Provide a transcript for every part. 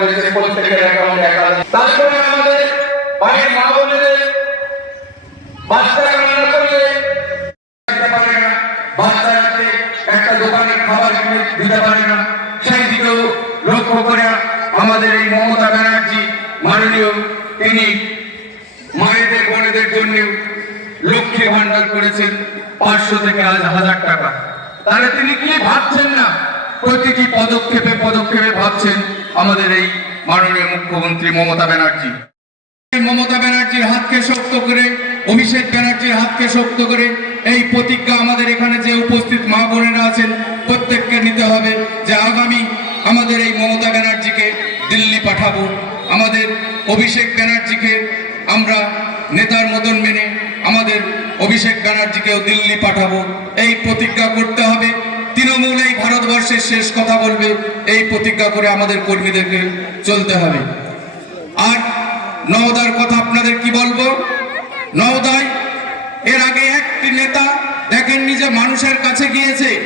করেছে প্রত্যেকের অ্যাকাউন্টে এক হাজার তারপরে আমাদের বাড়ির মা বোনেদের বাচ্চা রান্না করলে তিনি মায়েদের, বোনেদের জন্য লক্ষ্মী ভান্ডার করেছেন পাঁচশো থেকে আজ হাজার টাকা। তাহলে তিনি কি ভাবছেন না? প্রতিটি পদক্ষেপে পদক্ষেপে ভাবছেন আমাদের এই মাননীয় মুখ্যমন্ত্রী মমতা ব্যানার্জি। মমতা ব্যানার্জির হাতকে শক্ত করে, অভিষেক ব্যানার্জির হাতকে শক্ত করে এই প্রতিজ্ঞা আমাদের এখানে যে উপস্থিত মা বোনেরা আছেন, প্রত্যেককে নিতে হবে যে আগামী আমাদের এই মমতা ব্যানার্জিকে দিল্লি পাঠাবো। আমাদের অভিষেক ব্যানার্জিকে আমরা নেতার মতন মেনে আমাদের অভিষেক ব্যানার্জিকেও দিল্লি পাঠাবো। এই প্রতিজ্ঞা করতে হবে। তৃণমূল এই ভারতবর্ষের শেষ কথা বলবে, এই প্রতিজ্ঞা করে আমাদের কর্মীদেরকে চলতে হবে। আর নওদার কথা আপনাদের কি বলব? নওদায় এর আগে একটি নেতা দেখেননি যে মানুষের কাছে গিয়েছে?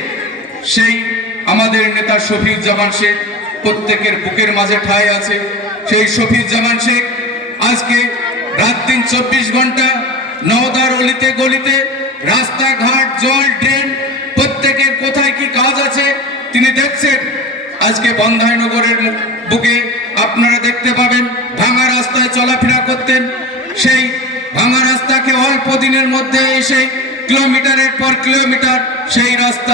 সেই আমাদের নেতা শফিউজ্জামান শেখ প্রত্যেকের বুকের মাঝে ঠাঁই আছে। সেই শফিউজ্জামান শেখ আজকে রাত দিন চব্বিশ ঘণ্টা নওদার অলিতে গলিতে রাস্তাঘাট, জল, ড্রেন প্রত্যেকের কোথায় কি কাজ আছে তিনি দেখছেন, আজকে বন্ধাইনগরের মু- বুকে আপনারা দেখতে পাবেন, ভাঙা রাস্তায় চলাফেরা করতেন। সেই ভাঙা রাস্তাকে অল্প দিনের মধ্যে এসে কিলোমিটারের পর কিলোমিটার সেই রাস্তা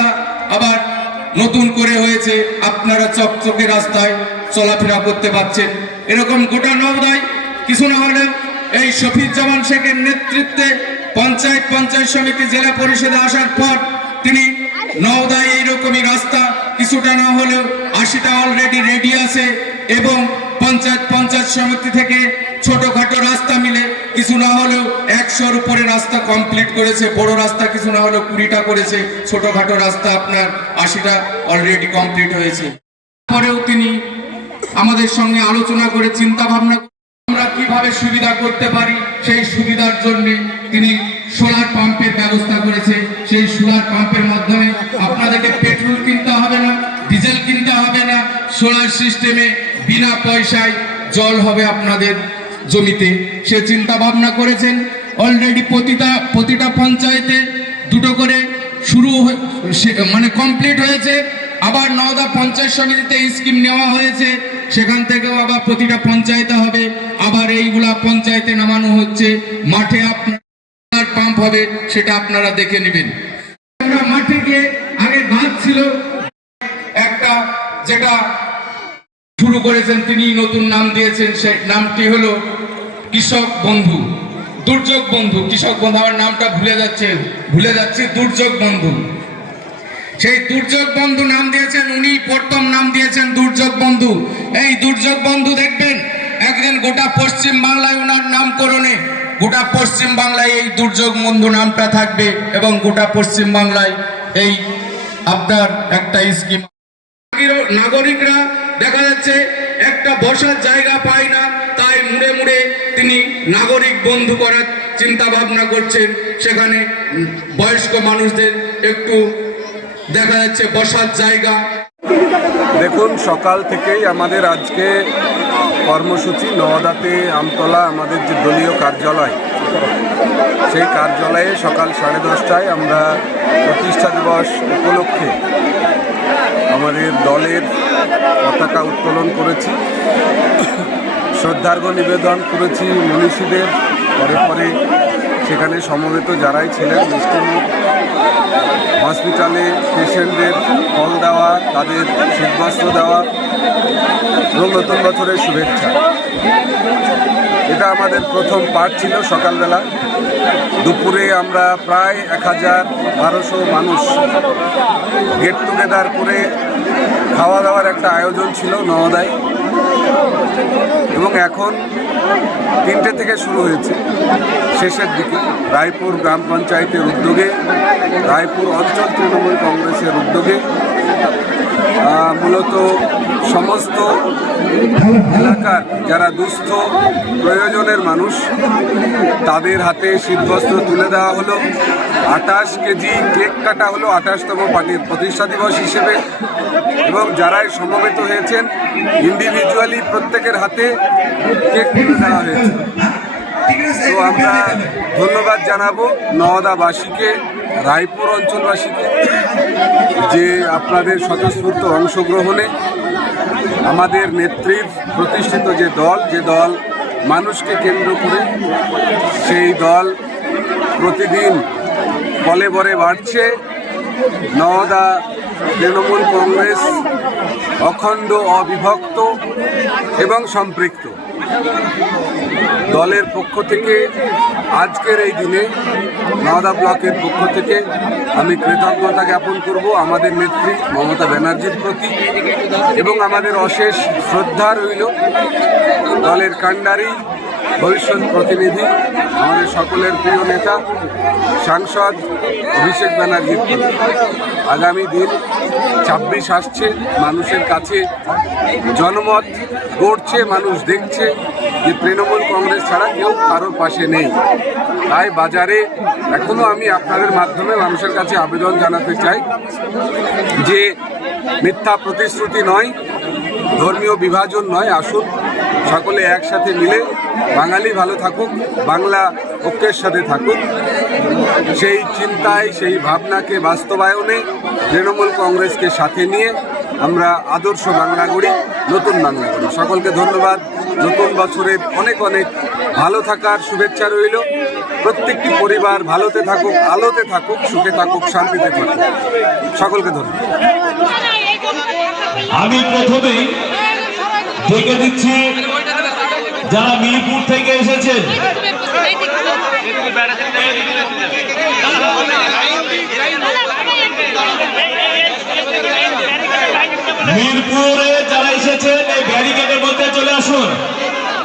আবার নতুন করে হয়েছে। আপনারা চকচকে রাস্তায় চলাফেরা করতে পারছেন। এরকম গোটা নবদায় কিছু না হলেও এই শফিজ্জামান শেখের নেতৃত্বে পঞ্চায়েত পঞ্চায়েত সমিতি জেলা পরিষদে আসার পর তিনি নওদায় এইরকমই রাস্তা কিছুটা না হলেও আশিটা অলরেডি রেডি আছে এবং পঞ্চায়েত পঞ্চায়েত সমিতি থেকে ছোটখাটো রাস্তা মিলে কিছু না হলেও একশোর উপরে রাস্তা কমপ্লিট করেছে, বড় রাস্তা কিছু না হলেও কুড়িটা করেছে, ছোটখাটো রাস্তা আপনার আশিটা অলরেডি কমপ্লিট হয়েছে। পরেও তিনি আমাদের সঙ্গে আলোচনা করে চিন্তা ভাবনা আমরা কীভাবে সুবিধা করতে পারি সেই সুবিধার জন্য তিনি সোলার পাম্পের ব্যবস্থা করেছে। সেই সোলার পাম্পের মাধ্যমে আপনাদেরকে পেট্রোল কিনতে হবে না, ডিজেল কিনতে হবে না, সোলার সিস্টেমে বিনা পয়সায় জল হবে আপনাদের জমিতে। সে চিন্তা ভাবনা করেছেন। অলরেডি প্রতিটা প্রতিটা পঞ্চায়েতে দুটো করে শুরু মানে কমপ্লিট হয়েছে। আবার নওদা পঞ্চায়েত সমিতিতে স্কিম নেওয়া হয়েছে। সেখান থেকেও আবার প্রতিটা পঞ্চায়েতে হবে। আবার এইগুলা পঞ্চায়েতে নামানো হচ্ছে। মাঠে আপনার পাম্প হবে, সেটা আপনারা দেখে নেবেন। মাঠে গিয়ে আগে ছিল। একটা যেটা শুরু করেছেন, তিনি নতুন নাম দিয়েছেন নামটি হলো কৃষক বন্ধু, দুর্যোগ বন্ধু। কৃষক বন্ধু, আমার নামটা ভুলে যাচ্ছে, ভুলে যাচ্ছি, দুর্যোগ বন্ধু। সেই দুর্যোগ বন্ধু নাম দিয়েছেন, উনি প্রথম নাম দিয়েছেন দুর্যোগ বন্ধু। এই দুর্যোগ বন্ধু দেখবেন একদিন গোটা পশ্চিম বাংলায় ওনার নামকরণে গোটা পশ্চিম বাংলায় এই দুর্যোগ বন্ধু নামটা থাকবে এবং গোটা পশ্চিম বাংলায় এই আপনার একটা স্কিম। নাগরিকরা দেখা যাচ্ছে একটা বসার জায়গা পায় না, তাই মুড়ে মুড়ে তিনি নাগরিক বন্ধু করার চিন্তা ভাবনা করছেন। সেখানে বয়স্ক মানুষদের একটু দেখা যাচ্ছে বসার জায়গা। দেখুন, সকাল থেকেই আমাদের আজকে কর্মসূচি নওদাতে আমতলা আমাদের যে দলীয় কার্যালয়, সেই কার্যালয়ে সকাল সাড়ে দশটায় আমরা প্রতিষ্ঠা দিবস উপলক্ষে আমাদের দলের পতাকা উত্তোলন করেছি। শ্রদ্ধার্ঘ নিবেদন করেছি মনীষীদের পরে পরে সেখানে সমবেত যারাই ছিলেন মিষ্টিমুখ হসপিটালে পেশেন্টদের ফল দেওয়া, তাদের শীতবস্ত্র দেওয়া, এবং নতুন বছরের শুভেচ্ছা। এটা আমাদের প্রথম পাঠ ছিল সকালবেলা। দুপুরে আমরা প্রায় এক হাজার বারোশো মানুষ গেট টুগেদার করে খাওয়া দাওয়ার একটা আয়োজন ছিল নওদায়। এবং এখন তিনটে থেকে শুরু হয়েছে। শেষের দিকে রায়পুর গ্রাম পঞ্চায়েতের উদ্যোগে, রায়পুর অঞ্চল তৃণমূল কংগ্রেসের উদ্যোগে মূলত সমস্ত এলাকার যারা দুস্থ প্রয়োজনের মানুষ, তাদের হাতে শীতবস্ত্র তুলে দেওয়া হলো। আঠাশ কেজি কেক কাটা হলো, আঠাশতম পার্টির প্রতিষ্ঠা দিবস হিসেবে। এবং যারাই সমবেত হয়েছেন ইন্ডিভিজুয়ালি প্রত্যেকের হাতে কেক তুলে দেওয়া হয়েছে। তো আমরা ধন্যবাদ জানাব নওদাবাসীকে রায়পুর অঞ্চলবাসীকে যে আপনাদের স্বতঃস্ফূর্ত অংশগ্রহণে আমাদের নেত্রীর প্রতিষ্ঠিত যে দল যে দল মানুষকে কেন্দ্র করে সেই দল প্রতিদিন বলে বলে বাড়ছে। নওদা তৃণমূল কংগ্রেস অখণ্ড অবিভক্ত এবং সম্পৃক্ত। দলের পক্ষ থেকে আজকের এই দিনে নওদা ব্লকের পক্ষ থেকে আমি কৃতজ্ঞতা জ্ঞাপন করব আমাদের নেত্রী মমতা ব্যানার্জির প্রতি এবং আমাদের অশেষ শ্রদ্ধা রইল দলের কাণ্ডারি ভবিষ্যৎ প্রতিনিধি, আমাদের সকলের প্রিয় নেতা, সাংসদ অভিষেক ব্যানার্জির আগামী দিন ছাব্বিশ আসছে, মানুষের কাছে জনমত গড়ছে, মানুষ দেখছে যে তৃণমূল কংগ্রেস ছাড়া কেউ কারোর পাশে নেই। তাই বাজারে এখনও আমি আপনাদের মাধ্যমে মানুষের কাছে আবেদন জানাতে চাই যে মিথ্যা প্রতিশ্রুতি নয়, ধর্মীয় বিভাজন নয়, আসুন সকলে একসাথে মিলে বাঙালি ভালো থাকুক, বাংলা ঐক্যের সাথে থাকুক। সেই চিন্তায়, সেই ভাবনাকে বাস্তবায়নে তৃণমূল কংগ্রেসকে সাথে নিয়ে আমরা আদর্শ বাংলা গড়ি, নতুন বাংলা গড়ি। সকলকে ধন্যবাদ। নতুন বছরের অনেক অনেক ভালো থাকার শুভেচ্ছা রইল। প্রত্যেকটি পরিবার ভালোতে থাকুক, আলোতে থাকুক, সুখে থাকুক, শান্তিতে থাকুক। সকলকে ধন্যবাদ। আমি প্রথমেই ডেকে দিচ্ছি যারা মিরপুর থেকে এসেছেন, মিরপুরে যারা এসেছেন, এই ব্যারিকেডের মধ্যে চলে আসুন।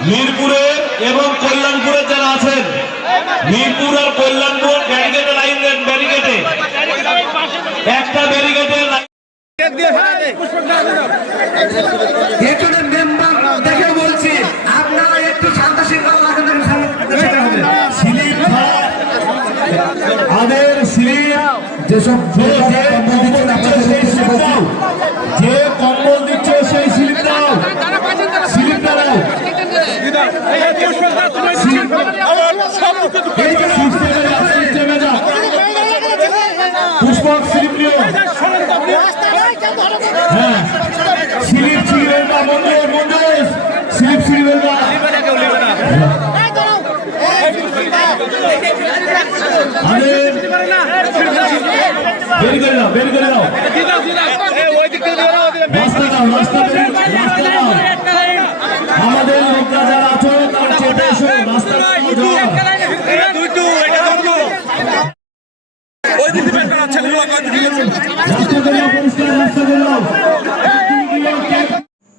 মিরপুরে এবং কল্যাণপুরে যারা আছেন, মিরপুর আর কল্যাণপুর ব্যারিকেডে লাইন দেন ব্যারিকেডে একটা ব্যারিকেডে লাইন পেছনের মেম্বার দেখে বলছি আপনারা একটু শান্ত শৃঙ্খলা রাখেন দেখেন হবে স্লিপ আমাদের স্লিপ যেসব যে কম্বল দিচ্ছে সেই স্লিপ দাও। স্লিপ দাও। হ্যাঁ। বের করে নাও বের করে দাও রাস্তা দাও রাস্তা বের- রাস্তা দাও আমাদের লোকরা যারা আছো তারা চেপে এসো রাস্তা দাও রাস্তা করে দাও, পরিষ্কার রাস্তা করে দাও